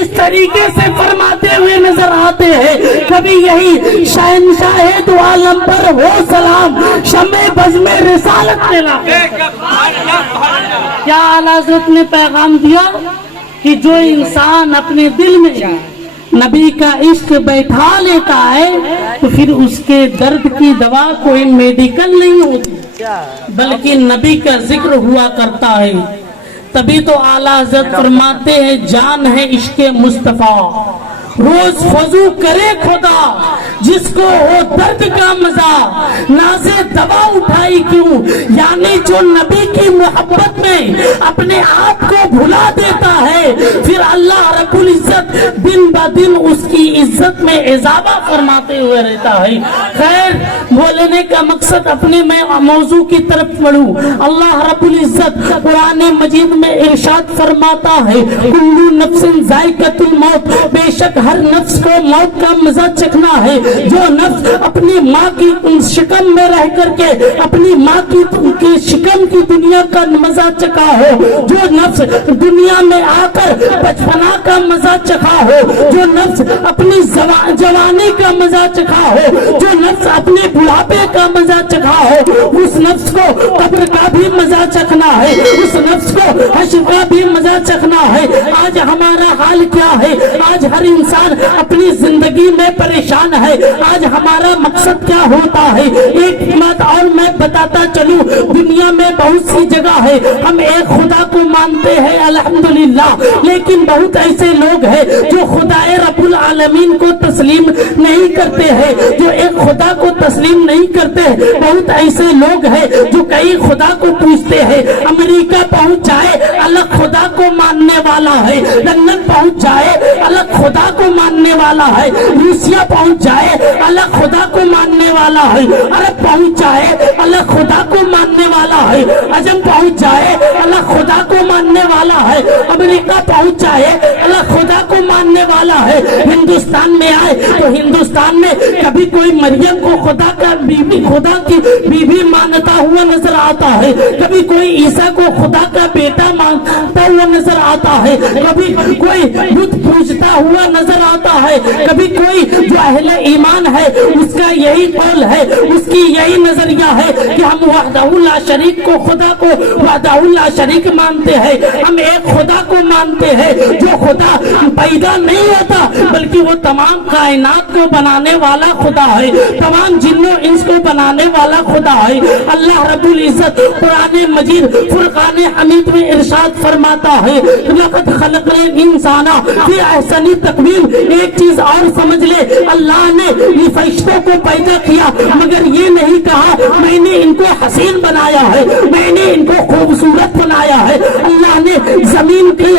اس طریقے سے فرماتے ہوئے نظر آتے ہیں. کبھی یہی شہنشاہ دو عالم پر ہو سلام شمع بزم رسالت ملا. کیا اعلیٰ حضرت نے پیغام دیا کہ جو انسان اپنے دل میں نبی کا عشق بیٹھا لیتا ہے تو پھر اس کے درد کی دوا کوئی میڈیکل نہیں ہوتی بلکہ نبی کا ذکر ہوا کرتا ہے. تبھی تو اعلیٰ حضرت فرماتے ہیں جان ہے عشق مصطفیٰ روز فضو کرے خدا جس کو ہو درد کا مزہ نازے دوا اٹھائی کیوں. یعنی جو نبی کی محبت میں اپنے آپ کو بھلا دیتا ہے پھر اللہ رب العزت دن بدن اس کی عزت میں اضافہ فرماتے ہوئے رہتا ہے. خیر بولنے کا مقصد اپنے میں موضوع کی طرف بڑھوں. اللہ رب العزت قرآن مجید میں ارشاد فرماتا ہے کل نفس ذائقۃ الموت بے شک ہر نفس کو موت کا مزہ چکھنا ہے. جو نفس اپنی ماں کی شکم میں رہ کر کے اپنی ماں کی شکم کی دنیا کا مزہ چکھا ہو, جو نفس دنیا میں آ کر بچپنا کا مزہ چکھا ہو, جو نفس اپنی جوانی کا مزہ چکھا ہو, جو نفس اپنے بڑھاپے کا مزہ چکھا ہو, اس نفس کو قبر کا بھی مزہ چکھنا ہے, اس نفس کو حشر کا بھی مزہ چکھنا ہے. آج ہمارا حال کیا ہے؟ آج ہر انسان اپنی زندگی میں پریشان ہے. آج ہمارا مقصد کیا ہوتا ہے؟ ایک بات اور میں بتاتا چلوں, دنیا میں بہت سی جگہ ہے ہم ایک خدا کو مانتے ہیں الحمدللہ, لیکن بہت ایسے لوگ ہیں جو خدا رب العالمین کو تسلیم نہیں کرتے ہیں, جو ایک خدا کو تسلیم نہیں کرتے. بہت ایسے لوگ ہیں جو کئی خدا کو پوچھتے ہیں. امریکہ پہنچ جائے الگ خدا کو ماننے والا ہے, لندن پہنچ جائے الگ خدا کو ماننے والا ہے, روسیا پہنچ جائے الگ خدا کو ماننے والا ہے, عرب پہنچ جائے الگ خدا کو ماننے والا ہے, عجم پہنچ جائے الگ خدا کو ماننے والا ہے, امریکہ پہنچ جائے الگ خدا کو ماننے والا ہے. ہندوستان میں آئے تو ہندوستان میں کبھی کوئی مریم کو خدا کا بیوی, خدا کی بیوی مانتا ہوا نظر آتا ہے, کبھی کوئی عیسیٰ کو خدا کا بیٹا مانتا ہوا نظر آتا ہے, کبھی کوئی بت پوجتا ہوا نظر آتا ہے, کبھی کوئی جو اہل ایمان ہے اس کا یہی قول ہے, اس کی یہی نظریہ ہے کہ ہم وحدہ لا شریک کو, خدا کو وحدہ لا شریک مانتے ہیں. ہم ایک خدا کو مانتے ہیں جو خدا پیدا نہیں ہوتا بلکہ وہ تمام کائنات کو بنانے والا خدا ہے, تمام جنوں انس کو بنانے والا خدا ہے. اللہ رب العزت قرآن مجید فرقان حمید میں ارشاد فرماتا ہے لقد خلقنا الانسان فی احسن تقویم. ایک چیز اور سمجھ لے, اللہ نے یہ فرشتوں کو پیدا کیا مگر یہ نہیں کہا میں نے ان کو حسین بنایا ہے, میں نے ان کو خوبصورت بنایا ہے. اللہ نے زمین کے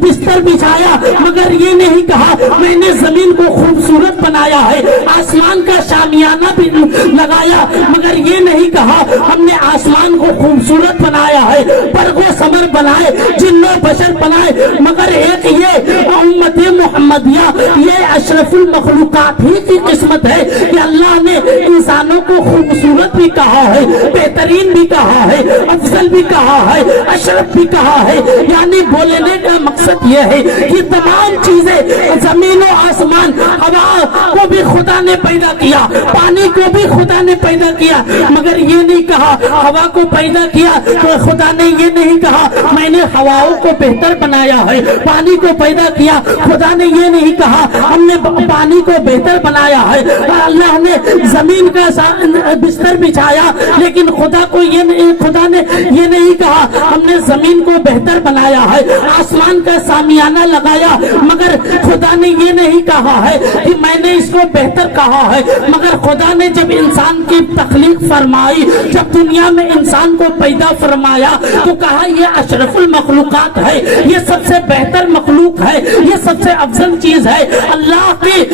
بستر بچھایا مگر یہ نہیں کہا میں نے زمین کو خوبصورت بنایا ہے. آسمان کا شامیانہ بھی لگایا مگر یہ نہیں کہا ہم نے آسمان کو خوبصورت بنایا ہے. برق و ثمر بنائے, جن و بشر بنائے مگر ایک یہ امت محمدیہ, یہ اشرف المخلوقات ہی کی قسمت ہے کہ اللہ نے انسانوں کو خوبصورت بھی کہا ہے, بہترین بھی کہا ہے, افضل بھی کہا ہے, اشرف بھی کہا ہے. یعنی بولنے کا مقصد یہ ہے کہ تمام چیزیں زمین و آسمان, ہوا کو بھی خدا نے پیدا کیا, پانی کو بھی خدا نے پیدا کیا مگر یہ نہیں کہا ہوا کو پیدا کیا تو خدا نے یہ نہیں کہا میں نے ہواؤں کو بہتر بنایا ہے. پانی کو پیدا کیا خدا نے یہ نہیں کہا ہم نے پانی کو بہتر بنایا ہے. اللہ نے زمین کا بستر بچھایا لیکن خدا نے یہ نہیں کہا ہم نے زمین کو بہتر بنایا ہے. آسمان کا سامیانہ لگایا مگر خدا نے یہ نہیں کہا ہے کہ میں نے اس کو بہتر کہا ہے. مگر خدا نے جب انسان کی تخلیق فرمائی, جب دنیا میں انسان کو پیدا فرمایا تو کہا یہ اشرف المخلوقات ہے, یہ سب سے بہتر مخلوق ہے, یہ سب سے افضل چیز ہے. اللہ کی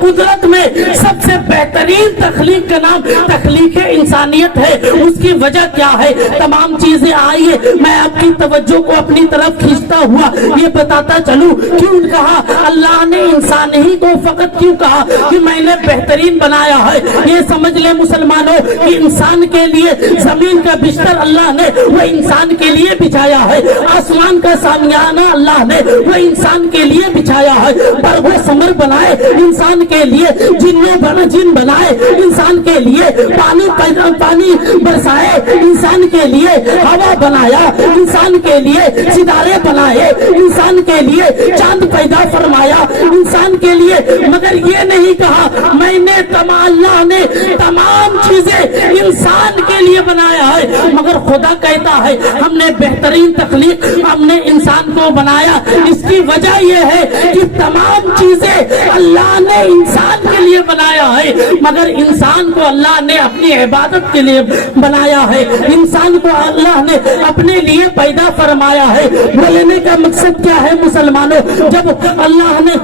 قدرت میں سب سے بہترین تخلیق کا نام تخلیق انسانیت ہے اس کی وجہ کیا ہے، تمام چیزیں آئیے میں آپ کی توجہ کو اپنی طرف کھینچتا ہوا یہ بتاتا چلوں کیوں کہا اللہ نے انسان ہی کو فقط کیوں کہا کہ میں نے بہترین بنایا ہے۔ یہ سمجھ لے مسلمانوں کہ انسان کے لیے زمین کا بستر اللہ نے وہ انسان کے لیے بچھایا ہے، آسمان کا سامیانہ اللہ نے وہ انسان کے لیے بچھایا ہے، برگ و ثمر بنائے انسان کے لیے، جن بنائے انسان کے لیے، پانی برسائے انسان کے لیے، ہوا بنایا انسان کے لیے، ستارے بنائے انسان کے لیے، چاند پیدا فرمایا انسان کے لیے، مگر یہ نہیں کہا میں نے اللہ نے تمام چیزیں انسان کے لیے بنایا ہے، مگر خدا کہتا ہے ہم نے بہترین تخلیق ہم نے انسان کو بنایا۔ اس کی وجہ یہ ہے کہ تمام چیزیں اللہ نے انسان کے لیے بنایا ہے، مگر انسان کو اللہ نے اپنی عبادت کے لیے بنایا ہے، انسان کو اللہ نے اپنے لیے پیدا فرمایا ہے۔ بولنے کا مقصد کیا ہے مسلمانوں، جب اللہ نے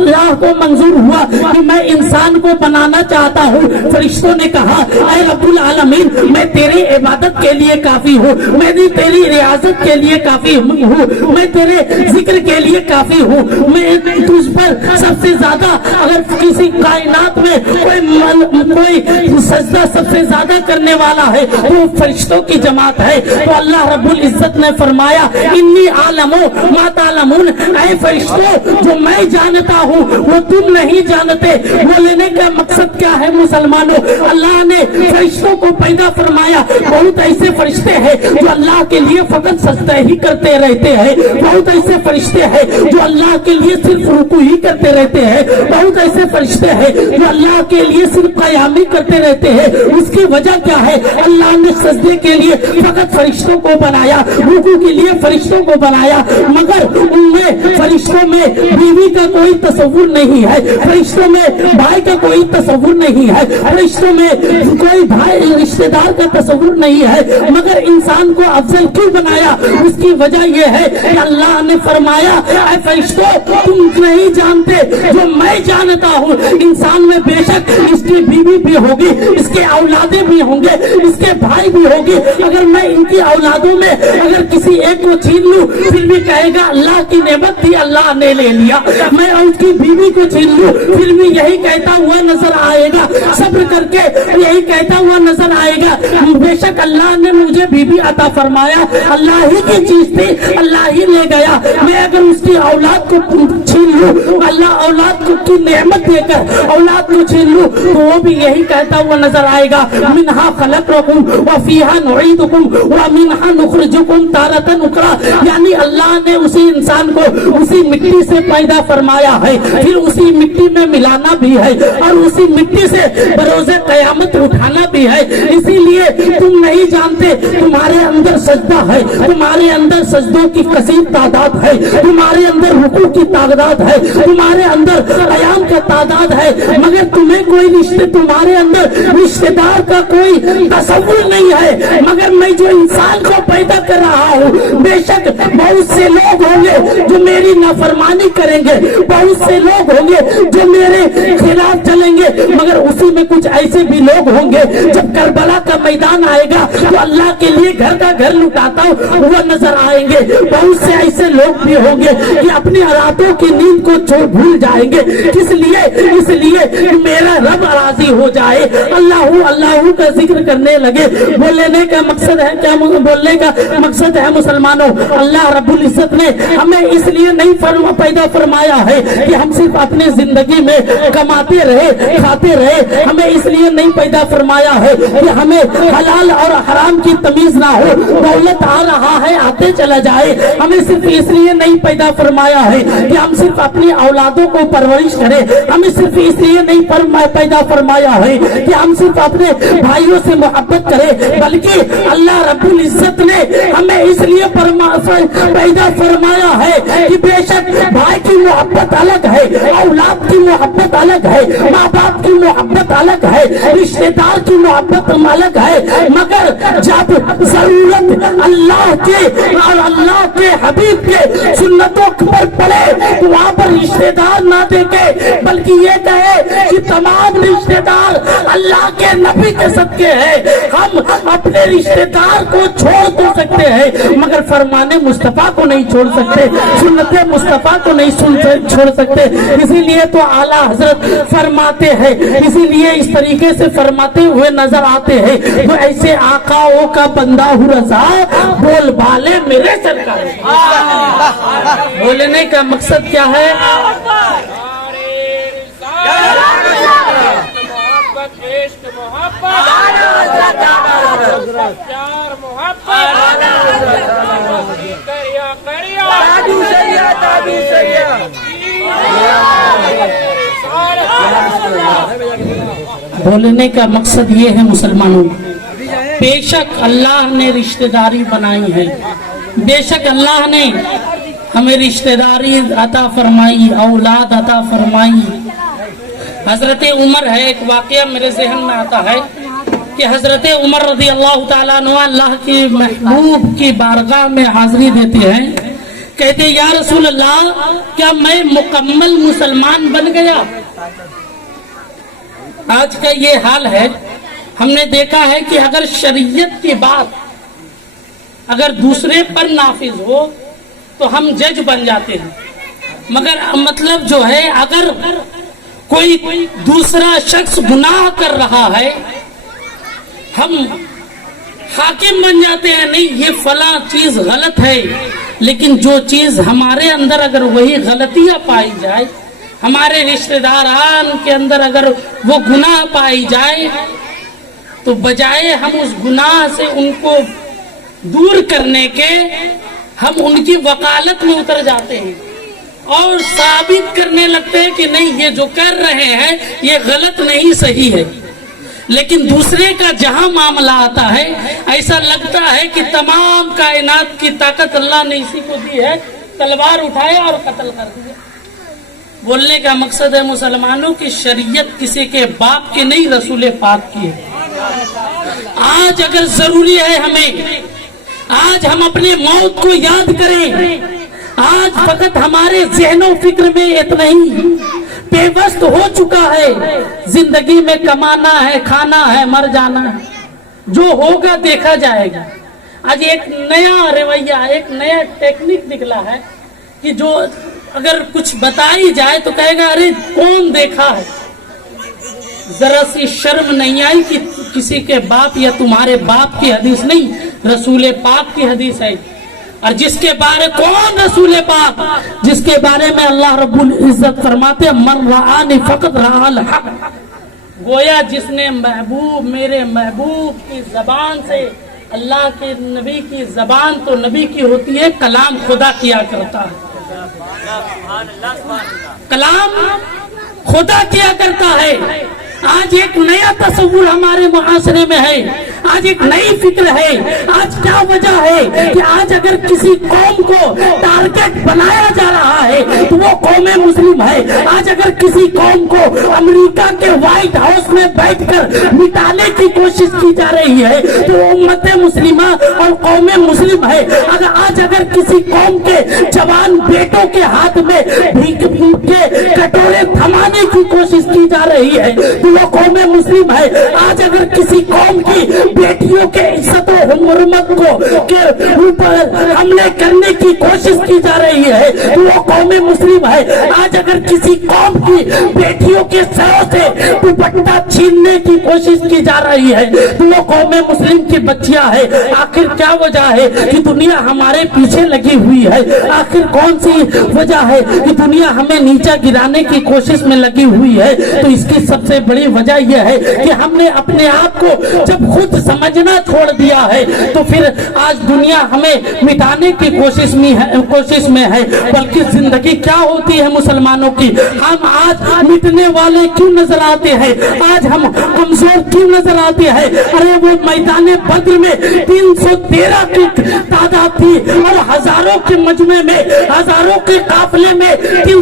اللہ کو منظور ہوا کہ میں انسان کو بنانا چاہتا ہوں، فرشتوں نے کہا اے رب العالمین میں تیری عبادت کے لیے کافی ہوں، میں تیری ریاضت کے لیے کافی ہوں، میں تیرے ذکر کے لیے کافی ہوں، میں تجھ پر سب سے زیادہ اگر کسی کائنات میں کوئی سجدہ سب سے زیادہ کرنے والا ہے وہ فرشتوں کی جماعت ہے۔ تو اللہ رب العزت نے فرمایا انی عالم ما تعلمون، اے فرشتوں جو میں جانتا ہوں وہ تم نہیں جانتے۔ بولنے کا مقصد کیا ہے مسلمانوں، اللہ نے فرشتوں کو پیدا فرمایا، بہت ایسے فرشتے ہیں جو اللہ کے لیے فقط سجدہ ہی کرتے رہتے ہیں، بہت ایسے فرشتے ہیں جو اللہ کے لیے صرف رکوع ہی کرتے رہتے ہیں، بہت ایسے فرشتے ہیں جو اللہ کے لیے صرف قیام ہی کرتے رہتے ہیں۔ اس کی وجہ کیا ہے، اللہ نے سجدے کے لیے فقط فرشتوں کو بنایا، رکوع کے لیے فرشتوں کو بنایا، مگر ان میں فرشتوں میں بیوی کا کوئی تصور نہیں ہے، فرشتوں میں بھائی کا کوئی تصور نہیں ہے، فرشتوں میں کوئی بھائی رشتہ دار کا تصور نہیں ہے، مگر انسان کو افضل کیوں بنایا؟ اس کی وجہ یہ ہے کہ اللہ نے فرمایا اے فرشتوں تم نہیں جانتے جو میں جانتا ہوں، انسان میں بے شک اس کی بیوی بھی ہوگی، اس کے اولادیں بھی ہوں گے، اس کے بھائی بھی ہوگی، اگر میں ان کی اولادوں میں اگر کسی ایک کو چھین لوں پھر بھی کہے گا اللہ کی نعمت تھی اللہ نے لے لیا، میں اس کی بیوی کو چھین لوں پھر بھی یہی کہتا ہوا نظر آئے گا، صبر کر کے یہی کہتا ہوا نظر آئے گا بے شک اللہ نے مجھے بیوی عطا فرمایا، اللہ ہی کی چیز تھی اللہ ہی لے گیا، میں اگر اس کی اولاد کو چھین لوں اللہ اولاد کی نعمت دے کر اولاد کو چھین لوں تو وہ بھی یہی کہتا ہوا نظر آئے گا منہا خلقناکم وفیہا نعیدکم ومنہا نخرجکم تارۃ اخری، یعنی اللہ نے اسی انسان کو اسی مٹی سے پیدا فرمایا ہے، پھر اسی مٹی میں ملانا بھی ہے اور اسی مٹی سے بروز قیامت اٹھانا بھی ہے۔ اسی لیے تم نہیں جانتے تمہارے اندر سجدہ ہے، تمہارے اندر سجدوں کی کثیر تعداد ہے، تمہارے اندر رکوع کی تعداد ہے، تمہارے اندر قیام کا تعداد ہے، مگر تمہیں کوئی تمہارے اندر رشتہ دار کا کوئی تصور نہیں ہے، مگر میں جو انسان کو پیدا کر رہا ہوں بے شک بہت سے لوگ ہوں گے جو میری نافرمانی کریں گے، بہت سے لوگ ہوں گے جو میرے خلاف چلیں گے، مگر اسی میں کچھ ایسے بھی لوگ ہوں گے جب کربلا کا میدان آئے گا تو اللہ کے لیے گھر کا گھر لٹاتا وہ نظر آئیں گے، بہت سے ایسے لوگ بھی ہوں گے کہ اپنی راتوں کی نیند کو بھول جائیں گے، کس لیے؟ اس لیے میرا رب راضی ہو جائے، اللہ کا ذکر کرنے لگے۔ بولنے کا مقصد ہے کیا؟ بولنے کا مقصد ہے مسلمانوں اللہ رب العزت نے ہمیں اس لیے نہیں پیدا فرمایا ہے کہ ہم صرف اپنی زندگی میں کماتے رہے کھاتے رہے، ہمیں اس لیے نہیں پیدا فرمایا ہے کہ ہمیں حلال اور حرام کی تمیز نہ ہو، دولت آ رہا ہے آتے چلا جائے، ہمیں صرف اس لیے نہیں پیدا فرمایا ہے کہ ہم صرف اپنی اولادوں کو پرورش کریں، ہمیں صرف اس لیے نہیں پیدا فرمایا ہے کہ ہم صرف اپنے بھائیوں سے محبت کریں، بلکہ اللہ رب العزت نے ہمیں اس لیے پیدا فرمایا ہے کہ بے شک بھائی کی محبت الگ ہے، اولاد کی محبت الگ ہے، ماں باپ کی محبت الگ ہے، رشتہ دار کی محبت الگ ہے، مگر جب ضرورت اللہ کے اور اللہ کے حبیب کے سنتوں پر پڑے تو وہاں پر رشتہ دار نہ دیکھے، بلکہ یہ کہے کہ تمام رشتہ دار اللہ کے نبی کے صدقے ہیں۔ ہم اپنے رشتہ دار کو چھوڑ تو سکتے ہیں مگر فرمان مصطفیٰ کو نہیں چھوڑ سکتے، سنت مصطفیٰ کو نہیں چھوڑ سکتے۔ اسی لیے تو اعلیٰ حضرت فرماتے ہیں، اسی لیے اس طریقے سے فرماتے ہوئے نظر آتے ہیں، تو ایسے آقاؤں کا بندہ ہوں رضا، بول بالے میرے سرکار۔ بولنے کا مقصد کیا ہے؟ بولنے کا مقصد یہ ہے مسلمانوں، بے شک اللہ نے رشتہ داری بنائی ہے، بے شک اللہ نے ہمیں رشتہ داری عطا فرمائی، اولاد عطا فرمائی۔ حضرت عمر ہے، ایک واقعہ میرے ذہن میں آتا ہے کہ حضرت عمر رضی اللہ تعالیٰ عنہ اللہ کی محبوب کی بارگاہ میں حاضری دیتے ہیں، کہتے یا رسول اللہ کیا میں مکمل مسلمان بن گیا؟ آج کا یہ حال ہے، ہم نے دیکھا ہے کہ اگر شریعت کی بات اگر دوسرے پر نافذ ہو تو ہم جج بن جاتے ہیں، مگر مطلب جو ہے اگر کوئی دوسرا شخص گناہ کر رہا ہے ہم حاکم بن جاتے ہیں، نہیں یہ فلاں چیز غلط ہے۔ لیکن جو چیز ہمارے اندر اگر وہی غلطیاں پائی جائے، ہمارے رشتہ داران کے اندر اگر وہ گناہ پائی جائے تو بجائے ہم اس گناہ سے ان کو دور کرنے کے ہم ان کی وکالت میں اتر جاتے ہیں اور ثابت کرنے لگتے ہیں کہ نہیں یہ جو کر رہے ہیں یہ غلط نہیں صحیح ہے۔ لیکن دوسرے کا جہاں معاملہ آتا ہے ایسا لگتا ہے کہ تمام کائنات کی طاقت اللہ نے اسی کو دی ہے، تلوار اٹھایا اور قتل کر دیا۔ بولنے کا مقصد ہے مسلمانوں کی شریعت کسی کے باپ کی نہیں، رسول پاک کی ہے۔ آج اگر ضروری ہے ہمیں، آج ہم اپنے موت کو یاد کریں، آج فقط ہمارے ذہن و فکر میں اتنا ہی پیوست ہو چکا ہے، زندگی میں کمانا ہے، کھانا ہے، مر جانا ہے، جو ہوگا دیکھا جائے گا۔ آج ایک نیا رویہ، ایک نیا ٹیکنیک نکلا ہے کہ جو اگر کچھ بتائی جائے تو کہے گا ارے کون دیکھا ہے۔ ذرا سی شرم نہیں آئی کہ کسی کے باپ یا تمہارے باپ کی حدیث نہیں، رسول پاک کی حدیث ہے۔ اور جس کے بارے کون رسول پاک، جس کے بارے میں اللہ رب العزت فرماتے ہیں من رآنی فقط رآ الحق، گویا جس نے محبوب میرے محبوب کی زبان سے، اللہ کے نبی کی زبان تو نبی کی ہوتی ہے، کلام خدا کیا کرتا ہے، کلام خدا کیا کرتا ہے۔ آج ایک نیا تصور ہمارے معاشرے میں ہے، آج ایک نئی فکر ہے۔ آج کیا وجہ ہے کہ آج اگر کسی قوم کو ٹارگٹ بنایا جا رہا ہے تو وہ قوم مسلم ہے۔ آج اگر کسی قوم کو امریکہ کے وائٹ ہاؤس میں بیٹھ کر مٹانے کی کوشش کی جا رہی ہے تو وہ امت مسلمہ اور قوم مسلم ہے۔ آج اگر کسی قوم کے جوان بیٹوں کے ہاتھ میں بھیک کے کٹورے تھمانے کی کوشش کی جا رہی ہے تو وہ قوم مسلم ہے۔ آج اگر کسی قوم کی بیٹیوں کے عزت و حرمت کو کے اوپر حملے کرنے کی کوشش کی جا رہی ہے تو وہ قوم مسلم ہے۔ آج اگر کسی قوم کی بیٹیوں کے سروں سے دوپٹہ چھیننے کی کوشش کی جا رہی ہے تو وہ قوم مسلم کی بچیاں ہے۔ آخر کیا وجہ ہے کہ دنیا ہمارے پیچھے لگی ہوئی ہے؟ آخر کون سی وجہ ہے کہ دنیا ہمیں نیچا گرانے کی کوشش میں لگی ہوئی ہے؟ تو اس کی سب سے بڑی وجہ یہ ہے کہ ہم نے اپنے آپ کو جب خود سمجھنا چھوڑ دیا ہے تو پھر آج دنیا ہمیں مٹانے کی کوشش میں ہے۔ بلکہ زندگی کیا ہوتی ہے مسلمانوں کی؟ ہم آج مٹنے والے کیوں نظر آتے ہیں؟ آج ہم کمزور کیوں نظر آتے ہیں؟ ارے وہ میدان بدر میں 313 کی تعداد تھی اور ہزاروں کے مجمع میں، ہزاروں کے قافلے میں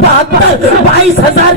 22,000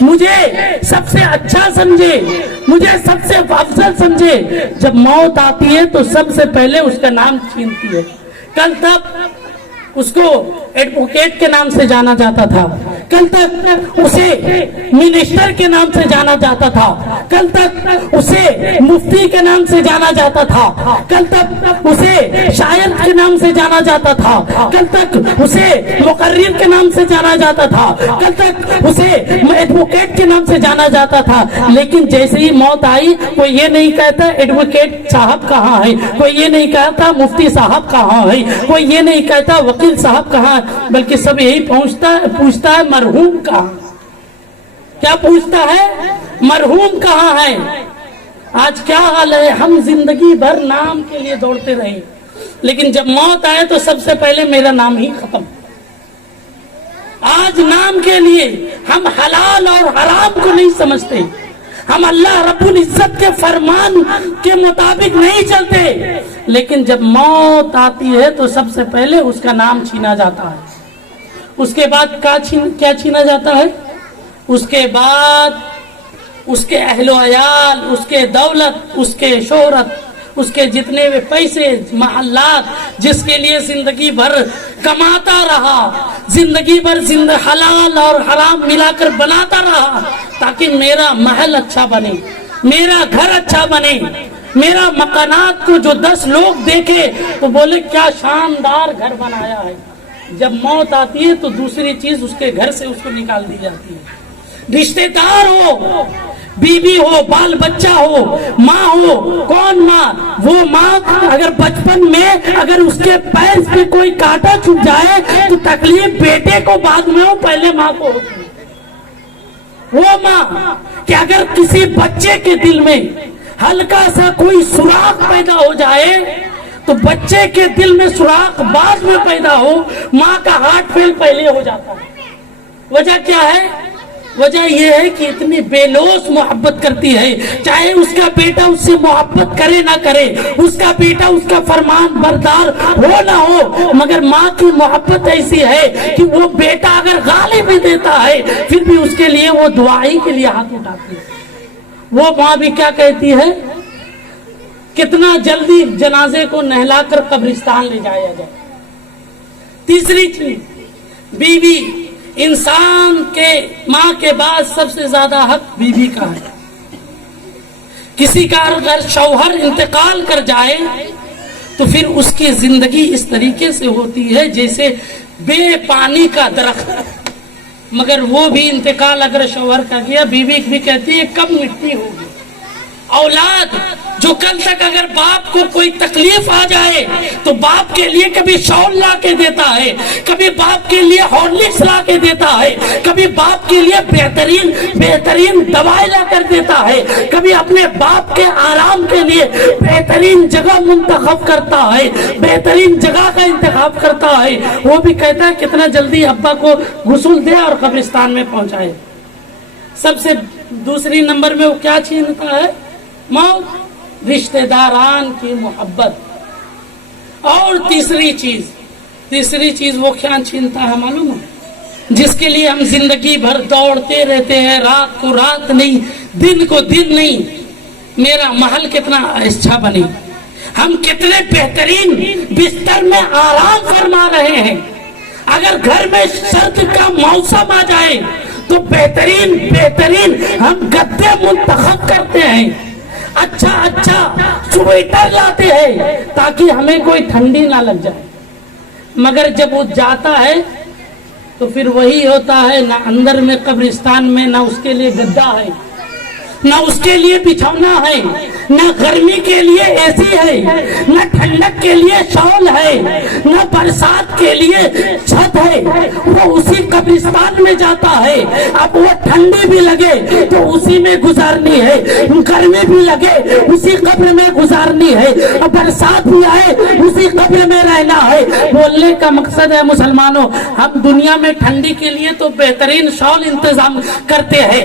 مجھے سب سے اچھا سمجھے، مجھے سب سے افضل سمجھے، جب موت آتی ہے تو سب سے پہلے اس کا نام چھینتی ہے۔ کل تک اس کو ایڈوکیٹ کے نام سے جانا جاتا تھا، کل تک اسے منسٹر کے نام سے جانا جاتا تھا، کل تک اسے مفتی کے نام سے جانا جاتا تھا، کل تک اسے شاعر کے نام سے جانا جاتا تھا، کل تک اسے مقرر کے نام سے جانا جاتا تھا، کل تک اسے ایڈوکیٹ کے نام سے جانا جاتا تھا۔ لیکن جیسے ہی موت آئی کوئی یہ نہیں کہتا ایڈوکیٹ صاحب کہاں ہے، کوئی یہ نہیں کہتا مفتی صاحب کہاں ہے، کوئی یہ نہیں کہتا وکیل صاحب کہاں، بلکہ سب یہی پوچھتا ہے مرحوم کہاں۔ کیا پوچھتا ہے؟ مرحوم کہاں ہے۔ آج کیا حال ہے، ہم زندگی بھر نام کے لیے دوڑتے رہے، لیکن جب موت آئے تو سب سے پہلے میرا نام ہی ختم۔ آج نام کے لیے ہم حلال اور حرام کو نہیں سمجھتے، ہم اللہ رب العزت کے فرمان کے مطابق نہیں چلتے، لیکن جب موت آتی ہے تو سب سے پہلے اس کا نام چھینا جاتا ہے۔ اس کے بعد کیا چھینا جاتا ہے؟ اس کے بعد اس کے اہل و عیال، اس کے دولت، اس کے شہرت، اس کے جتنے بھی پیسے، محلات، جس کے لیے زندگی بھر کماتا رہا، زندگی بھر حلال اور حرام ملا کر بناتا رہا تاکہ میرا محل اچھا بنے، میرا گھر اچھا بنے، میرا مکانات کو جو 10 لوگ دیکھے تو بولے کیا شاندار گھر بنایا ہے۔ جب موت آتی ہے تو دوسری چیز اس کے گھر سے اس کو نکال دی جاتی ہے۔ رشتہ دار ہو، بیوی ہو، بال بچہ ہو، ماں ہو، کون ماں؟ وہ ماں اگر بچپن میں اگر اس کے پیر پہ کوئی کانٹا چھپ جائے تو تکلیف بیٹے کو بعد میں ہو، پہلے ماں کو ہوتی ہے۔ وہ ماں کہ اگر کسی بچے کے دل میں ہلکا سا کوئی سوراخ پیدا ہو جائے تو بچے کے دل میں سوراخ بعد میں پیدا ہو، ماں کا ہارٹ فیل پہلے ہو جاتا ہے۔ وجہ کیا ہے؟ وجہ یہ ہے کہ اتنی بے لوث محبت کرتی ہے، چاہے اس کا بیٹا اس سے محبت کرے نہ کرے، اس کا بیٹا اس کا فرمان بردار ہو نہ ہو، مگر ماں کی محبت ایسی ہے کہ وہ بیٹا اگر گالی بھی دیتا ہے پھر بھی اس کے لیے وہ دعائی کے لیے ہاتھ اٹھاتی ہے۔ وہ ماں بھی کیا کہتی ہے؟ کتنا جلدی جنازے کو نہلا کر قبرستان لے جایا جائے۔ تیسری چیز، بیوی۔ انسان کے ماں کے بعد سب سے زیادہ حق بیوی کا ہے۔ کسی کا اگر شوہر انتقال کر جائے تو پھر اس کی زندگی اس طریقے سے ہوتی ہے جیسے بے پانی کا درخت، مگر وہ بھی انتقال اگر شوہر کا کیا، بیوی بھی کہتی ہے کب مٹی ہوگی۔ اولاد جو کل تک اگر باپ کو کوئی تکلیف آ جائے تو باپ کے لیے کبھی شال لا کے دیتا ہے، کبھی باپ کے لیے ہارلکس لا کے دیتا ہے، کبھی باپ کے لیے بہترین دوائی لا کر دیتا ہے، کبھی اپنے باپ کے آرام کے لیے بہترین جگہ منتخب کرتا ہے، بہترین جگہ کا انتخاب کرتا ہے۔ وہ بھی کہتا ہے کتنا جلدی ابا کو غسل دے اور قبرستان میں پہنچائے۔ سب سے دوسری نمبر میں وہ کیا چھینتا ہے؟ موت، رشتہ داران کی محبت۔ اور تیسری چیز وہ کیا چھینتا ہے معلوم ہے؟ جس کے لیے ہم زندگی بھر دوڑتے رہتے ہیں، رات کو رات نہیں، دن کو دن نہیں، میرا محل کتنا اچھا بنے، ہم کتنے بہترین بستر میں آرام فرما رہے ہیں۔ اگر گھر میں سرد کا موسم آ جائے تو بہترین ہم گدے منتخب کرتے ہیں، اچھا سویٹر لاتے ہیں تاکہ ہمیں کوئی ٹھنڈی نہ لگ جائے، مگر جب وہ جاتا ہے تو پھر وہی ہوتا ہے، نہ اندر میں قبرستان میں نہ اس کے لیے گدا ہے، نہ اس کے لیے بچھونا ہے، نہ گرمی کے لیے اے سی ہے، نہ ٹھنڈک کے لیے شال ہے، نہ برسات کے لیے چھت ہے۔ وہ اسی قبرستان میں جاتا ہے، اب وہ ٹھنڈی بھی لگے تو اسی میں گزارنی ہے، گرمی بھی لگے اسی قبر میں گزارنی ہے، اب برسات بھی آئے اسی قبر میں رہنا ہے۔ بولنے کا مقصد ہے مسلمانوں، ہم دنیا میں ٹھنڈی کے لیے تو بہترین شال انتظام کرتے ہیں،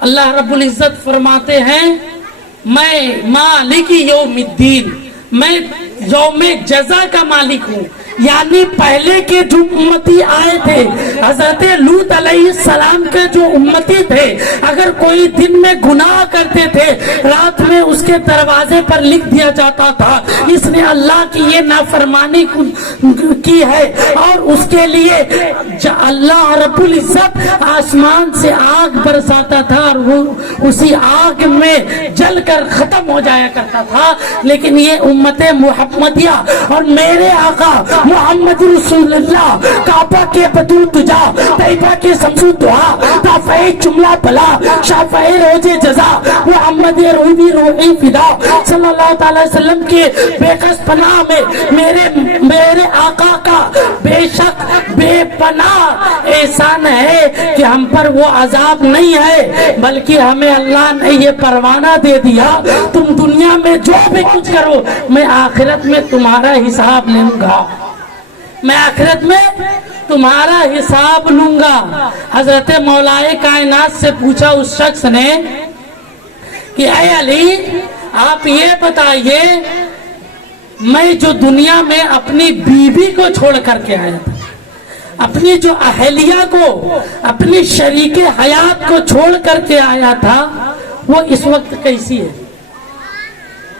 اللہ رب العزت فرماتے ہیں میں مالک یوم الدین، میں یوم جزا کا مالک ہوں. یعنی پہلے کے جو امتی آئے تھے، حضرت لوط علیہ السلام کے جو امتی تھے، اگر کوئی دن میں گناہ کرتے تھے، رات میں اس کے دروازے پر لکھ دیا جاتا تھا اس نے اللہ کی یہ نافرمانی کی ہے، اور اس کے لیے اللہ رب العزت آسمان سے آگ برساتا تھا اور وہ اسی آگ میں جل کر ختم ہو جایا کرتا تھا. لیکن یہ امت محمدیہ اور میرے آقا محمد رسول اللہ، کعبہ کے بدو تجا، طیبہ کے سمسو دعا، دافعی جملہ بلا، شافعی روز جزا، محمد روحی فدا صلی اللہ تعالی وسلم کے بے کس پناہ میں میرے آقا کا بے شک بے پناہ احسان ہے کہ ہم پر وہ عذاب نہیں ہے، بلکہ ہمیں اللہ نے یہ پروانہ دے دیا تم دنیا میں جو بھی کچھ کرو میں آخرت میں تمہارا حساب لوں گا، میں آخرت میں تمہارا حساب لوں گا. حضرت مولا کائنات سے پوچھا اس شخص نے کہ اے علی آپ یہ بتائیے میں جو دنیا میں اپنی بیوی کو چھوڑ کر کے آیا تھا، اپنی جو اہلیہ کو، اپنی شریک حیات کو چھوڑ کر کے آیا تھا، وہ اس وقت کیسی ہے؟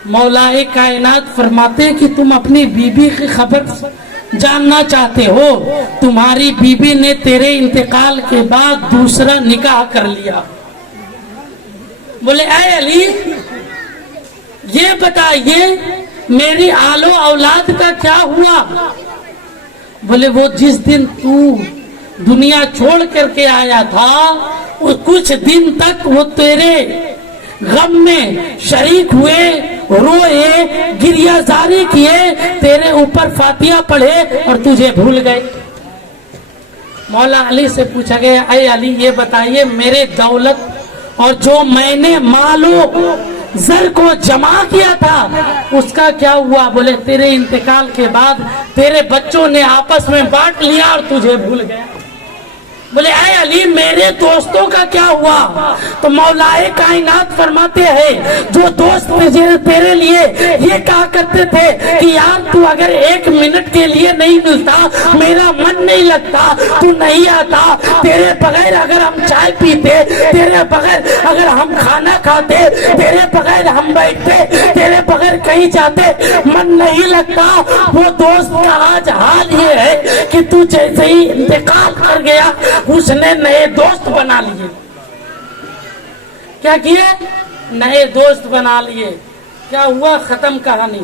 مولا کائنات فرماتے کہ تم اپنی بیوی کی خبر جاننا چاہتے ہو، تمہاری بیوی نے تیرے انتقال کے بعد دوسرا نکاح کر لیا. بولے اے علی یہ بتائیے میری آل و اولاد کا کیا ہوا؟ بولے وہ جس دن تو دنیا چھوڑ کر کے آیا تھا کچھ دن تک وہ تیرے غم میں شریک ہوئے، روئے، گریہ زاری کیے، تیرے اوپر فاتحہ پڑھے اور تجھے بھول گئے. مولا علی سے پوچھا گیا اے علی یہ بتائیے میرے دولت اور جو میں نے مال و زر کو جمع کیا تھا اس کا کیا ہوا؟ بولے تیرے انتقال کے بعد تیرے بچوں نے آپس میں بانٹ لیا اور تجھے بھول گیا. بولے اے علی میرے دوستوں کا کیا ہوا؟ تو مولا کائنات فرماتے ہیں جو دوست تیرے لیے یہ کہا کرتے تھے کہ یار تو اگر ایک منٹ کے لیے نہیں ملتا میرا من نہیں لگتا، تو نہیں آتا، تیرے بغیر اگر ہم چائے پیتے، تیرے بغیر اگر ہم کھانا کھاتے، تیرے بغیر ہم بیٹھتے، تیرے بغیر کہیں جاتے من نہیں لگتا. وہ دوست کا آج حال یہ ہے کہ تو جیسے ہی انتقال کر گیا اس نے نئے دوست بنا لیے. کیا کیے؟ نئے دوست بنا لیے. کیا ہوا؟ ختم کہانی.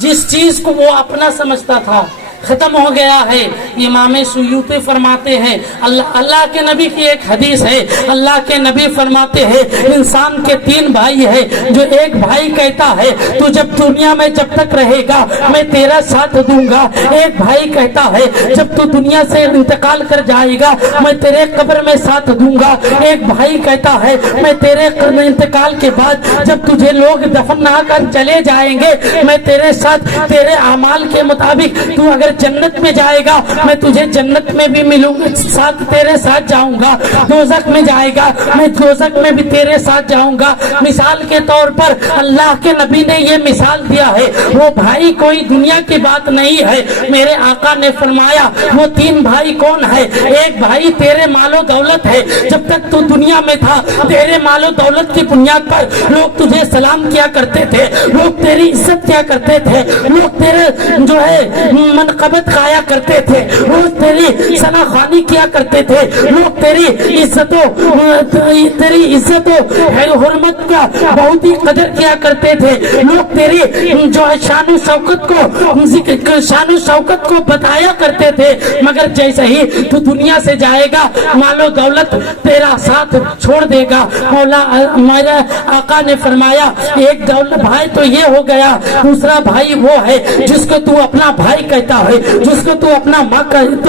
جس چیز کو وہ اپنا سمجھتا تھا ختم ہو گیا ہے. امام سیوطی فرماتے ہیں اللہ کے نبی کی ایک حدیث ہے، اللہ کے نبی فرماتے ہیں انسان کے 3 بھائی ہے، جو ایک بھائی کہتا ہے تو جب دنیا میں جب تک رہے گا میں تیرا ساتھ دوں گا. ایک بھائی کہتا ہے جب تو دنیا سے انتقال کر جائے گا میں تیرے قبر میں ساتھ دوں گا. ایک بھائی کہتا ہے میں تیرے انتقال کے بعد جب تجھے لوگ دفن نہ کر چلے جائیں گے میں تیرے ساتھ تیرے اعمال کے مطابق تو اگر جنت میں جائے گا میں تجھے جنت میں بھی ملوں گا، ساتھ تیرے ساتھ جاؤں گا. دوزخ میں جائے گا میں دوزخ میں بھی تیرے ساتھ جاؤں گا. مثال کے طور پر اللہ کے نبی نے یہ مثال دیا ہے. وہ بھائی کوئی دنیا کی بات نہیں ہے. میرے آقا نے فرمایا وہ 3 بھائی کون ہے؟ ایک بھائی تیرے مال و دولت ہے. جب تک تو دنیا میں تھا تیرے مال و دولت کی بنیاد پر لوگ تجھے سلام کیا کرتے تھے، لوگ تیری عزت کیا کرتے تھے، لوگ تیرے جو ہے منقبت کھایا کرتے تھے، روز تیری ثنا خوانی کیا کرتے تھے، لوگ تیری عزت و حرمت کا بہت ہی قدر کیا کرتے تھے، لوگ تیری جو ہے شان و شوکت کو بتایا کرتے تھے. مگر جیسے ہی تو دنیا سے جائے گا مال و دولت تیرا ساتھ چھوڑ دے گا. مولا میرے آقا نے فرمایا ایک دولت بھائی تو یہ ہو گیا، دوسرا بھائی وہ ہے جس کو تو اپنا بھائی کہتا ہے، جس کو تو اپنا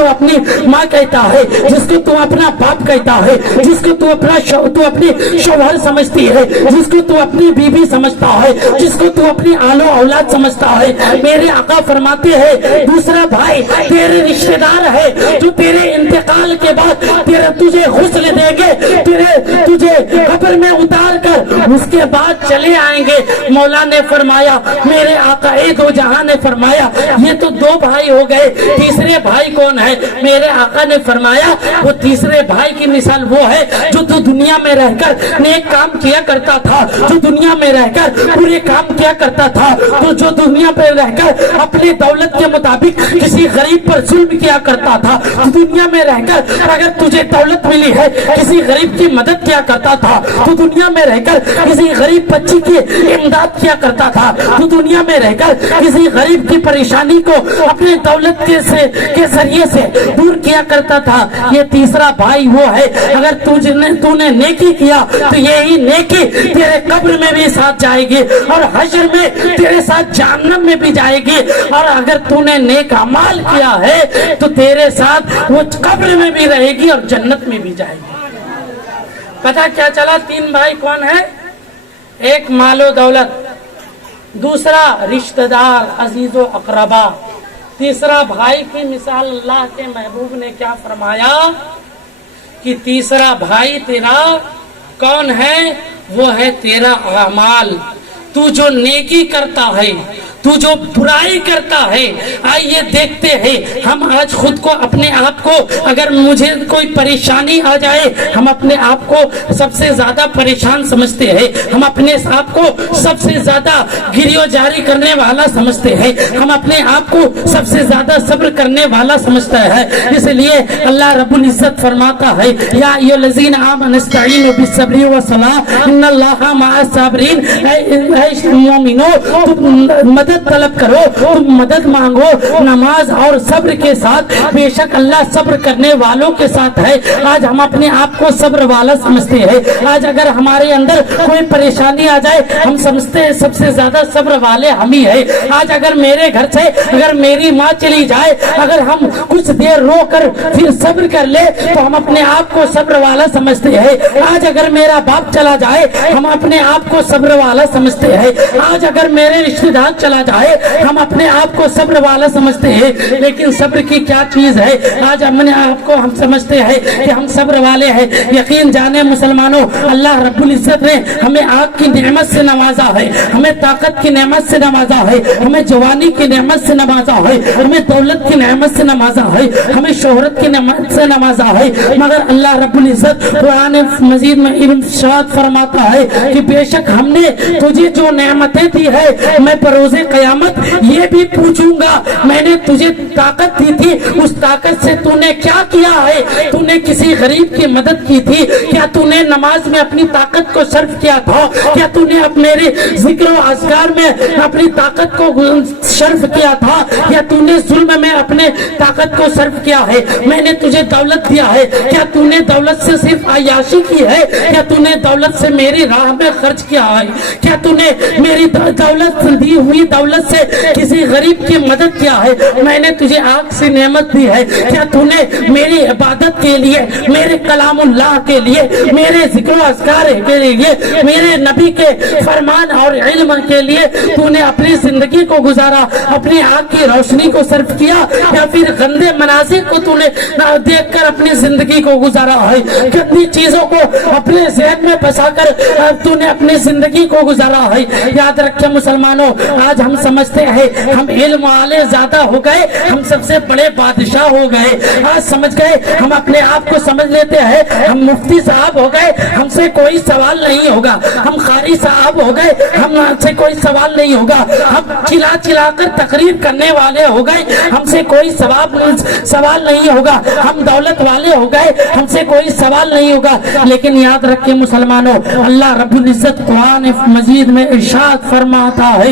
اپنی ماں کہتا ہے، جس کو تو اپنا باپ کہتا ہے، جس کو تو اپنی شوہر سمجھتی ہے، جس کو تو اپنی بیوی سمجھتا ہے، جس کو تو اپنی آل و اولاد سمجھتا ہے، میرے آقا فرماتے ہیں دوسرا بھائی تیرے رشتہ دار ہے جو تیرے انتقال کے بعد تجھے غسل دیں گے، تجھے قبر میں اتار کر اس کے بعد چلے آئیں گے۔ مولا نے فرمایا، میرے آقا دو جہاں نے فرمایا یہ تو دو بھائی ہو گئے، تیسرے بھائی کون ہے؟ میرے آقا نے فرمایا وہ تیسرے بھائی کی مثال وہ ہے جو تو دنیا میں رہ کر نیک کام کیا کرتا تھا، جو دنیا میں رہ کر برے کام کیا کرتا تھا، تو جو دنیا میں رہ کر اپنی دولت کے مطابق کسی غریب پر ظلم کیا کرتا تھا، تو دنیا میں رہ کر اگر تجھے دولت ملی ہے کسی غریب کی مدد کیا کرتا تھا، تو دنیا میں رہ کر کسی غریب بچی کی امداد کیا کرتا تھا، تو دنیا میں رہ کر کسی غریب کی پریشانی کو اپنے دولت کے ذریعے سے دور کیا کرتا تھا۔ یہ تیسرا بھائی وہ ہے، اگر تو نے نیکی کیا تو یہی نیکی تیرے قبر میں بھی ساتھ جائے گی اور حشر میں تیرے ساتھ جہنم میں بھی جائے گی، اور اگر تو نے نیک اعمال کیا ہے تو تیرے ساتھ وہ قبر میں بھی رہے گی اور جنت میں بھی جائے گی۔ پتہ کیا چلا؟ تین بھائی کون ہے؟ ایک مال و دولت، دوسرا رشتہ دار عزیز و اقربا، تیسرا بھائی کی مثال اللہ کے محبوب نے کیا فرمایا کہ تیسرا بھائی تیرا کون ہے؟ وہ ہے تیرا اعمال، تو جو نیکی کرتا ہے، تو جو برائی کرتا ہے۔ آئیے دیکھتے ہیں ہم آج خود کو اپنے آپ کو، اگر مجھے کوئی پریشانی آ جائے ہم اپنے آپ کو سب سے زیادہ پریشان سمجھتے ہیں، ہم اپنے آپ کو سب سے زیادہ گریو جاری کرنے والا سمجھتے ہیں، ہم اپنے آپ کو سب سے زیادہ صبر کرنے والا سمجھتا ہے۔ اس لیے اللہ رب العزت فرماتا ہے یا ایھا الذین آمنوا استعینوا بالصبر والصلاۃ ان اللہ مع الصابرین، اے مومنو تم مدد طلب کرو، تم مدد مانگو نماز اور صبر کے ساتھ، بے شک اللہ صبر کرنے والوں کے ساتھ ہے۔ آج ہم اپنے آپ کو صبر والا سمجھتے ہیں، آج اگر ہمارے اندر کوئی پریشانی آ جائے ہم سمجھتے ہیں سب سے زیادہ صبر والے ہم ہی ہیں۔ آج اگر میرے گھر سے اگر میری ماں چلی جائے، اگر ہم کچھ دیر رو کر پھر صبر کر لے تو ہم اپنے آپ کو صبر والا سمجھتے ہیں۔ آج اگر میرا باپ چلا جائے ہم اپنے آپ کو صبر والا سمجھتے ہیں۔ آج اگر میرے رشتہ دار چلا جائے ہم اپنے آپ کو صبر والا سمجھتے ہیں، لیکن صبر کی کیا چیز ہے؟ آج اپنے آپ کو ہم سمجھتے ہیں کہ ہم صبر والے ہیں۔ یقین جانے مسلمانوں، اللہ رب العزت نے ہمیں آنکھ کی نعمت سے نوازا ہے، ہمیں طاقت کی نعمت سے نوازا ہے، ہمیں جوانی کی نعمت سے نوازا ہے، ہمیں دولت کی نعمت سے نوازا ہے، ہمیں شہرت کی نعمت سے نوازا ہے، مگر اللہ رب العزت قرآن مجید میں ارشاد فرماتا ہے کہ بے شک ہم نے تجھے جو نعمتیں دی ہے میں بروز قیامت یہ بھی پوچھوں گا، میں نے تجھے طاقت دی تھی اس طاقت سے تو نے کیا کیا ہے؟ تو نے کسی غریب کی مدد کی تھی کیا؟ تو نے نماز میں اپنی طاقت کو صرف کیا تھا کیا؟ تو نے میرے ذکر و اذکار میں اپنی طاقت کو صرف کیا تھا یا تو نے ظلم میں اپنے طاقت کو صرف کیا ہے؟ میں نے تجھے دولت دیا ہے، کیا تو نے دولت سے صرف عیاشی کی ہے یا تو نے دولت سے میری راہ میں خرچ کیا ہے؟ کیا تو نے میری دولت دی ہوئی دولت سے کسی غریب کی مدد کیا ہے؟ میں نے تجھے آنکھ سے نعمت دی ہے، کیا تو نے میری عبادت کے لیے، میرے کلام اللہ کے لیے، میرے ذکر و اذکار کے لیے، میرے نبی کے فرمان اور علم کے لیے تو نے اپنی زندگی کو گزارا، اپنی آنکھ کی روشنی کو صرف کیا یا پھر گندے مناظر کو تو نے دیکھ کر اپنی زندگی کو گزارا ہے؟ گندی چیزوں کو اپنے ذہن میں پھنسا کر تو نے اپنی زندگی کو گزارا ہے؟ یاد رکھیں مسلمانوں، آج ہم سمجھتے ہیں ہم علم والے زیادہ ہو گئے، ہم سب سے بڑے بادشاہ ہو گئے، آج سمجھ گئے ہم اپنے آپ کو سمجھ لیتے ہیں ہم مفتی صاحب ہو گئے، ہم سے کوئی سوال نہیں ہوگا، ہم قاری صاحب ہو گئے، ہم سے کوئی سوال نہیں ہوگا، ہم چلا چلا کر تقریر کرنے والے ہو گئے، ہم سے کوئی سوال نہیں ہوگا، ہم دولت والے ہو گئے، ہم سے کوئی سوال نہیں ہوگا۔ لیکن یاد رکھیں مسلمانوں، اللہ رب العزت قرآن مجید میں ارشاد فرماتا ہے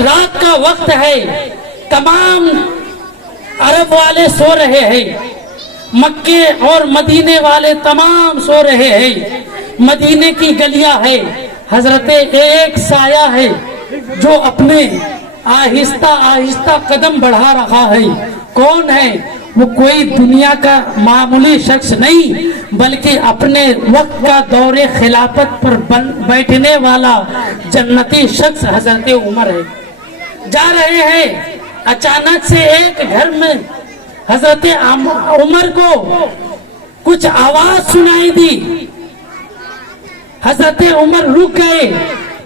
رات کا وقت ہے، تمام عرب والے سو رہے ہیں، مکے اور مدینے والے تمام سو رہے ہیں، مدینے کی گلیاں ہے، حضرت ایک سایہ ہے جو اپنے آہستہ آہستہ قدم بڑھا رہا ہے. کون ہے وہ؟ کوئی دنیا کا معمولی شخص نہیں، بلکہ اپنے وقت کا دور خلافت پر بیٹھنے والا جنتی شخص حضرت عمر ہے. جا رہے ہیں، اچانک سے ایک گھر میں حضرت عمر کو کچھ آواز سنائی دی. حضرت عمر رک گئے،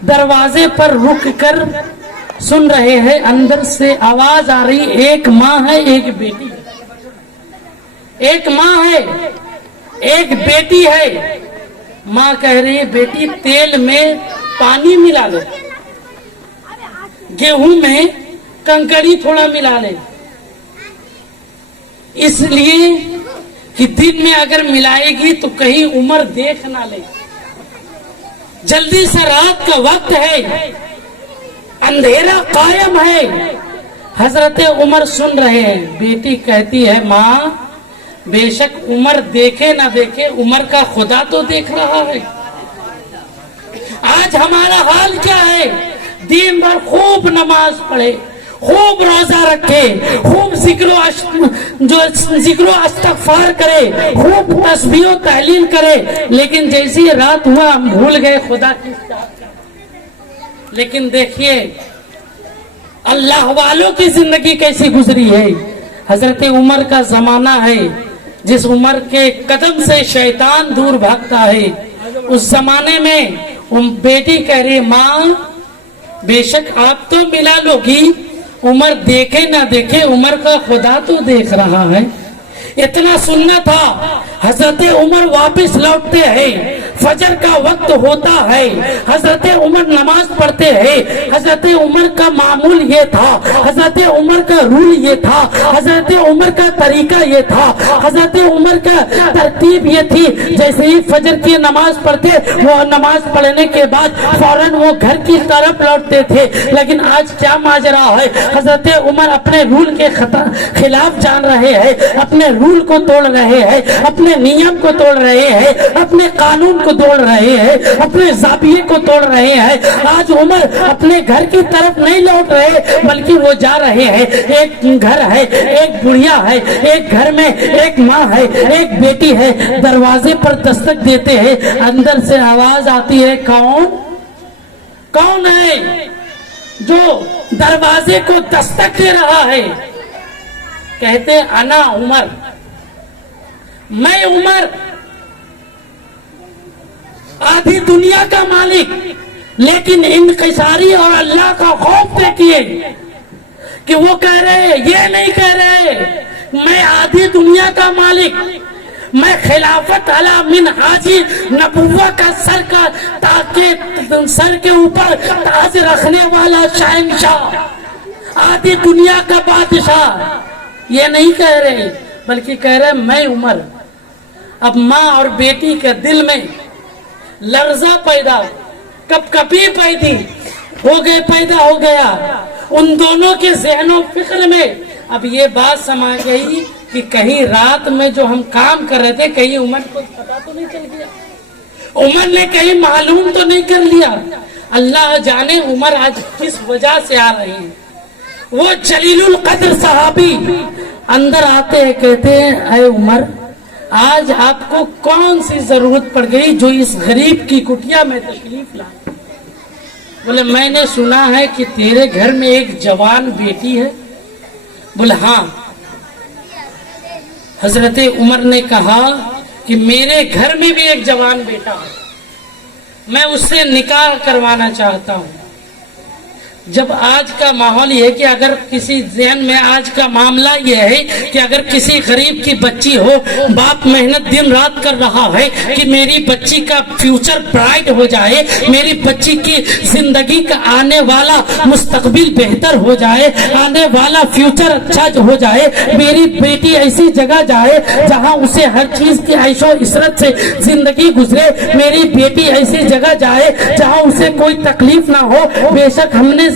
دروازے پر رک کر سن رہے ہیں. اندر سے آواز آ رہی، ایک ماں ہے ایک بیٹی ہے، ایک ماں ہے ایک بیٹی ہے. ماں کہہ رہی ہے بیٹی تیل میں پانی ملا لے، گیہوں میں کنکڑی تھوڑا ملا لے، اس لیے کہ دن میں اگر ملائے گی تو کہیں عمر دیکھ نہ لے. جلدی سے رات کا وقت ہے، اندھیرا قائم ہے. حضرت عمر سن رہے ہیں. بیٹی کہتی ہے ماں بے شک عمر دیکھے نہ دیکھے، عمر کا خدا تو دیکھ رہا ہے. آج ہمارا حال کیا ہے؟ دن بھر خوب نماز پڑھے، خوب روزہ رکھے، خوب ذکر و استغفار کرے، خوب تسبیح و تحلیل کرے، لیکن جیسی رات ہوا ہم بھول گئے خدا کی ذات. لیکن دیکھیے اللہ والوں کی زندگی کیسی گزری ہے. حضرت عمر کا زمانہ ہے جس عمر کے قدم سے شیطان دور بھاگتا ہے. اس زمانے میں بیٹی کہہ رہی ماں بے شک آپ تو ملا لو گی، عمر دیکھے نہ دیکھے عمر کا خدا تو دیکھ رہا ہے. اتنا سننا تھا. حضرت عمر واپس لوٹتے ہیں، فجر کا وقت ہوتا ہے، حضرت عمر نماز پڑھتے ہیں. حضرت عمر کا معمول یہ تھا، حضرت عمر کا رول یہ تھا، حضرت عمر کا طریقہ یہ تھا، حضرت عمر کا ترتیب یہ تھی. جیسے ہی فجر کی نماز پڑھتے، وہ نماز پڑھنے کے بعد فوراً وہ گھر کی طرف لوٹتے تھے. لیکن آج کیا ماجرا ہے؟ حضرت عمر اپنے رول کے خلاف جان رہے ہیں، اپنے رول کو توڑ رہے ہیں، اپنے نیم کو توڑ رہے ہیں، اپنے قانون کو توڑ رہے ہیں، اپنے ضابطے کو توڑ رہے ہیں. آج عمر اپنے گھر کی طرف نہیں لوٹ رہے، بلکہ وہ جا رہے ہیں. ایک گھر ہے، ایک بڑھیا ہے، ایک گھر میں ایک ماں ہے، ایک بیٹی ہے. دروازے پر دستک دیتے ہیں، اندر سے آواز آتی ہے کون ہے جو دروازے کو دستک دے رہا ہے؟ کہتے انا عمر، میں عمر، آدھی دنیا کا مالک. لیکن انکساری اور اللہ کا خوف دیکھیے کہ وہ کہہ رہے یہ نہیں کہہ رہے میں آدھی دنیا کا مالک، میں خلافت علی من حاجی نبوہ کا سر کے اوپر تاج رکھنے والا شہنشاہ، آدھی دنیا کا بادشاہ. یہ نہیں کہہ رہے، بلکہ کہہ رہے میں عمر. اب ماں اور بیٹی کے دل میں لرزہ پیدا، کپکپی پیدا ہو گیا. ان دونوں کے ذہن و فکر میں اب یہ بات سما گئی کہ کہیں رات میں جو ہم کام کر رہے تھے کہیں عمر کو پتا تو نہیں چل گیا، عمر نے کہیں معلوم تو نہیں کر لیا. اللہ جانے عمر آج کس وجہ سے آ رہے ہیں. وہ جلیل القدر صحابی اندر آتے ہیں، کہتے ہیں اے عمر آج آپ کو کون سی ضرورت پڑ گئی جو اس غریب کی کٹیا میں تشریف لائے؟ بولے میں نے سنا ہے کہ تیرے گھر میں ایک جوان بیٹی ہے. بولے ہاں. حضرت عمر نے کہا کہ میرے گھر میں بھی ایک جوان بیٹا ہے، میں اس سے نکاح کروانا چاہتا ہوں. جب آج کا ماحول یہ ہے کہ اگر کسی ذہن میں آج کا معاملہ یہ ہے کہ اگر کسی غریب کی بچی ہو، باپ محنت دن رات کر رہا ہے کہ میری بچی کا فیوچر برائٹ ہو جائے، میری بچی کی زندگی کا آنے والا مستقبل بہتر ہو جائے، آنے والا فیوچر اچھا ہو جائے، میری بیٹی ایسی جگہ جائے جہاں اسے ہر چیز کی عیش و عشرت سے زندگی گزرے، میری بیٹی ایسی جگہ جائے جہاں اسے کوئی تکلیف نہ ہو. بے شک ہم نے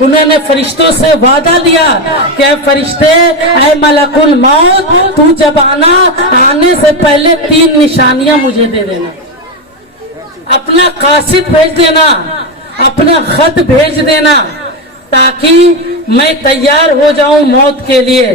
انہوں نے فرشتوں سے وعدہ لیا کہ اے فرشتے، اے ملک الموت، تو جب آنے سے پہلے 3 نشانیاں مجھے دے دینا، اپنا قاصد بھیج دینا، اپنا خط بھیج دینا، تاکہ میں تیار ہو جاؤں موت کے لیے۔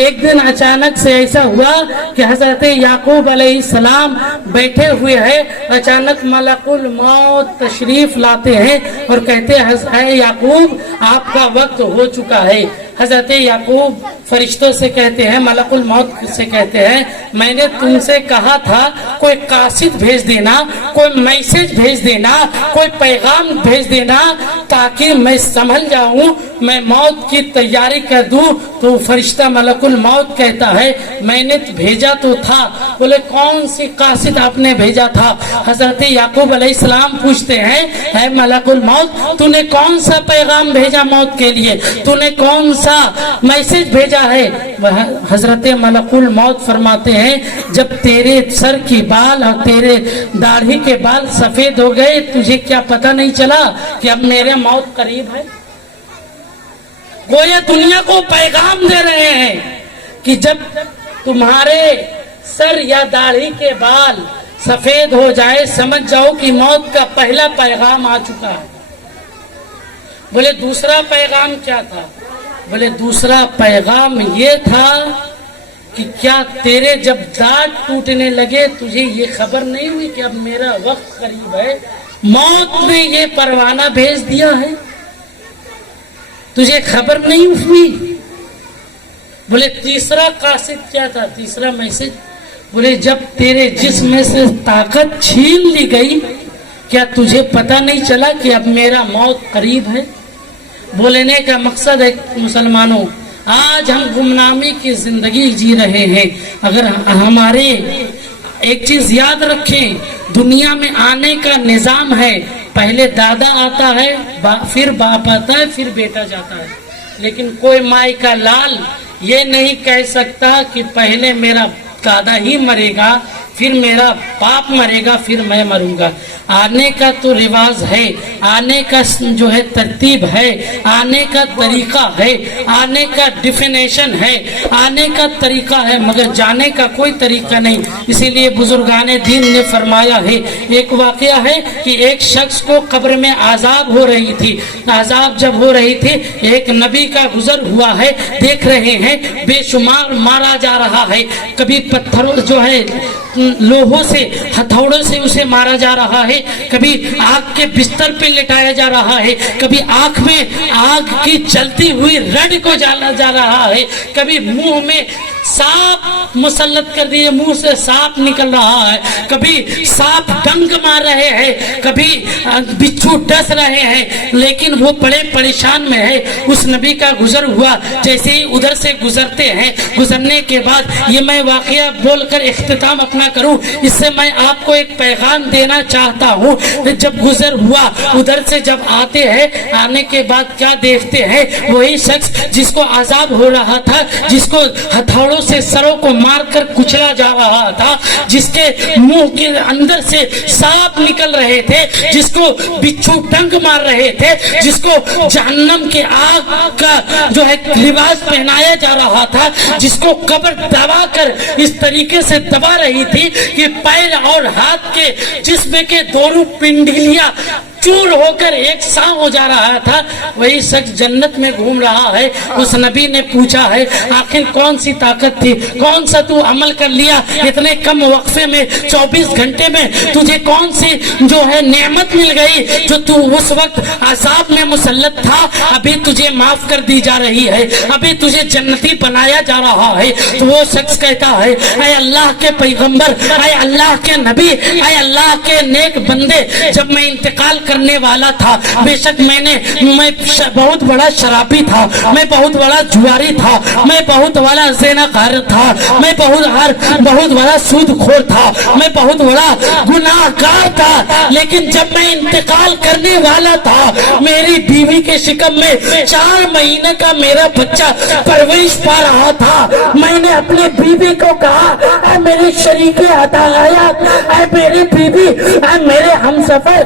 ایک دن اچانک سے ایسا ہوا کہ حضرت یعقوب علیہ السلام بیٹھے ہوئے ہیں، اچانک ملک الموت تشریف لاتے ہیں اور کہتے ہیں اے یعقوب، آپ کا وقت ہو چکا ہے۔ حضرت یعقوب فرشتوں سے کہتے ہیں، ملک الموت سے کہتے ہیں، میں نے تم سے کہا تھا کوئی قاصد بھیج دینا، کوئی میسج بھیج دینا، کوئی پیغام بھیج دینا، تاکہ میں سنبھل جاؤں، میں موت کی تیاری کر دوں۔ تو فرشتہ ملک الموت کہتا ہے میں نے بھیجا تو تھا۔ بولے کون سی قاصد آپ نے بھیجا تھا؟ حضرت یعقوب علیہ السلام پوچھتے ہیں اے ملک الموت، تو نے کون سا پیغام بھیجا موت کے لیے؟ تو نے کون سا میسج بھیجا ہے؟ حضرت ملک الموت فرماتے ہیں جب تیرے سر کی بال اور تیرے داڑھی کے بال سفید ہو گئے، تجھے کیا پتہ نہیں چلا کہ اب میرے موت قریب ہے؟ گویا دنیا کو پیغام دے رہے ہیں کہ جب تمہارے سر یا داڑھی کے بال سفید ہو جائے، سمجھ جاؤ کہ موت کا پہلا پیغام آ چکا ہے۔ بولے دوسرا پیغام کیا تھا؟ بولے دوسرا پیغام یہ تھا کہ کیا تیرے جب دانت ٹوٹنے لگے تجھے یہ خبر نہیں ہوئی کہ اب میرا وقت قریب ہے؟ موت نے یہ پروانہ بھیج دیا ہے، تجھے خبر نہیں ہوئی؟ بولے تیسرا قاصد کیا تھا؟ تیسرا میسج، بولے جب تیرے جسم میں سے طاقت چھین لی گئی، کیا تجھے پتہ نہیں چلا کہ اب میرا موت قریب ہے؟ بولنے کا مقصد ہے مسلمانوں، آج ہم گمنامی کی زندگی جی رہے ہیں۔ اگر ہمارے ایک چیز یاد رکھیں، دنیا میں آنے کا نظام ہے، پہلے دادا آتا ہے، پھر باپ آتا ہے، پھر بیٹا جاتا ہے، لیکن کوئی مائی کا لال یہ نہیں کہہ سکتا کہ پہلے میرا دادا ہی مرے گا، پھر میرا باپ مرے گا، پھر میں مروں گا۔ آنے کا تو رواج ہے، آنے کا جو ہے ترتیب ہے، آنے کا طریقہ ہے، آنے کا ڈیفینیشن ہے، آنے کا طریقہ ہے، مگر جانے کا کوئی طریقہ نہیں۔ اسی لیے بزرگان دین نے فرمایا ہے، ایک واقعہ ہے کہ ایک شخص کو قبر میں عذاب ہو رہی تھی، عذاب جب ہو رہی تھی ایک نبی کا گزر ہوا ہے، دیکھ رہے ہیں بے شمار مارا جا رہا ہے، کبھی پتھروں جو ہے لوہوں سے ہتھوڑوں سے اسے مارا جا رہا ہے، کبھی آگ کے بستر پہ لٹایا جا رہا ہے، کبھی آنکھ میں آگ کی جلتی ہوئی رڈ کو جالا جا رہا ہے، کبھی منہ میں سانپ مسلط کر دیے، منہ سے سانپ نکل رہا ہے، کبھی سانپ ڈنک مار رہے ہیں، کبھی بچھو ڈس رہے ہیں، لیکن وہ بڑے پریشان میں ہے۔ اس نبی کا گزر ہوا، جیسے ہی ادھر سے گزرتے ہیں، گزرنے کے بعد یہ میں واقعہ بول کر اختتام اپنا کروں، اس سے میں آپ کو ایک پیغام دینا چاہتا ہوں۔ جب گزر ہوا ادھر سے جب آتے ہیں، آنے کے بعد کیا دیکھتے ہیں؟ وہی شخص جس کو عذاب ہو رہا تھا، جس کو ہتھوڑوں سے سروں کو مار کر کچلا جا رہا تھا، جس کے منہ کے اندر سے سانپ نکل رہے تھے، جس کو بچھو ڈنک مار رہے تھے، جس کو جہنم کے آگ کا جو ہے لباس پہنایا جا رہا تھا، جس کو قبر دبا کر اس طریقے سے دبا رہی تھی کہ پیر اور ہاتھ کے جسم کے دونوں پنڈلیاں چور ہو کر ایک ساں ہو جا رہا تھا، وہی شخص جنت میں گھوم رہا ہے۔ اس نبی نے پوچھا ہے آخر کون سی طاقت تھی، کون سا تو عمل کر لیا اتنے کم وقفے میں، 24 گھنٹے میں تجھے کون سی جو ہے نعمت مل گئی جو تو اس وقت عذاب میں مسلط تھا، ابھی تجھے معاف کر دی جا رہی ہے، ابھی تجھے جنتی بنایا جا رہا ہے۔ تو وہ شخص کہتا ہے اے اللہ کے پیغمبر، اے اللہ کے نبی، اے اللہ کے نیک بندے، جب میں انتقال کرنے والا تھا بے شک میں بہت بڑا شرابی تھا، میں بہت بڑا جواری تھا، میں بہت بڑا زناکار تھا، میں بہت بڑا سود خور تھا، میں بہت بڑا گناہ گار تھا، لیکن جب میں انتقال کرنے والا تھا میری بیوی کے شکم میں 4 مہینے کا میرا بچہ پرورش پا رہا تھا، میں نے اپنے بیوی کو کہا اے میری شریک حیات، اے میری بیوی، اے میرے ہمسفر،